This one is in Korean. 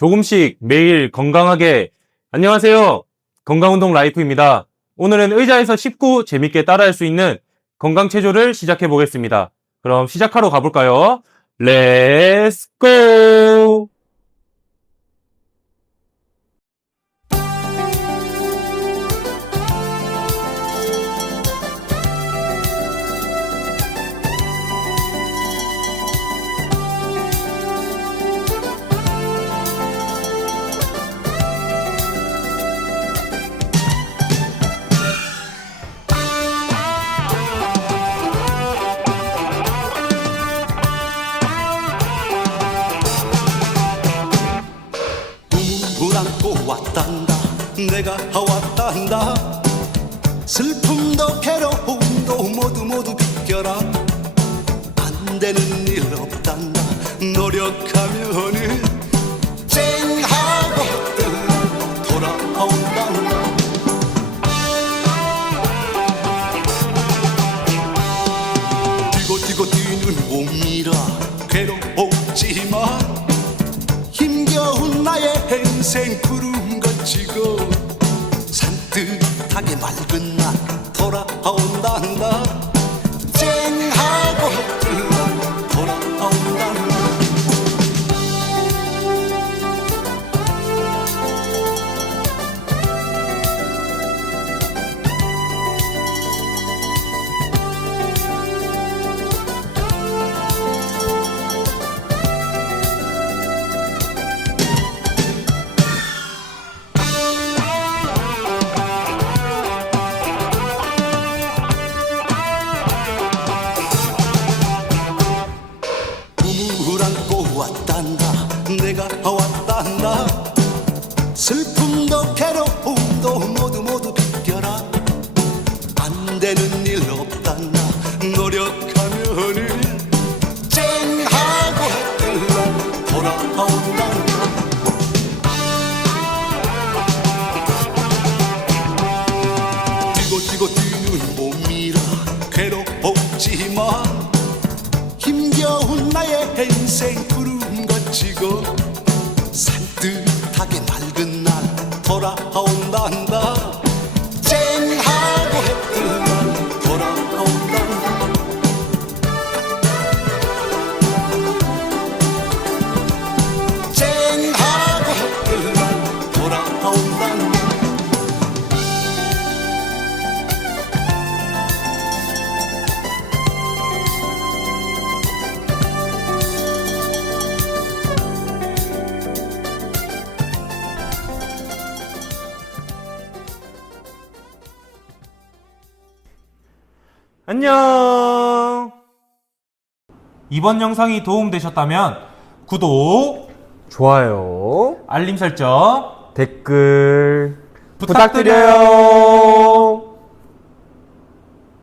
조금씩 매일 건강하게. 안녕하세요. 건강운동 라이프입니다. 오늘은 의자에서 쉽고 재밌게 따라할 수 있는 건강체조를 시작해 보겠습니다. 그럼 시작하러 가볼까요? 렛츠 고! 왔단다. 내가 왔단다. 슬픔도 괴로움도 모두 모두 비껴라. 안 되는 일 없단다. 노력하면은 쨍하고 뜨 돌아온단다. 뛰고 뛰고 뛰는 몸이라 인생 구름 거치고 산뜻하게 맑은 날 돌아온단다 내가 왔단다. 슬픔도 괴로움도 모두 모두 비껴라. 안 되는 일 없단다. 노력하면은 쨍하고 뜨라 돌아온단다. 뛰고 뛰고 뛰는 몸이라 괴롭지만 힘겨운 나의 인생 구름 거치고 산뜻하게 맑은 날 돌아온단다 안녕! 이번 영상이 도움되셨다면 구독, 좋아요, 알림 설정 댓글 부탁드려요.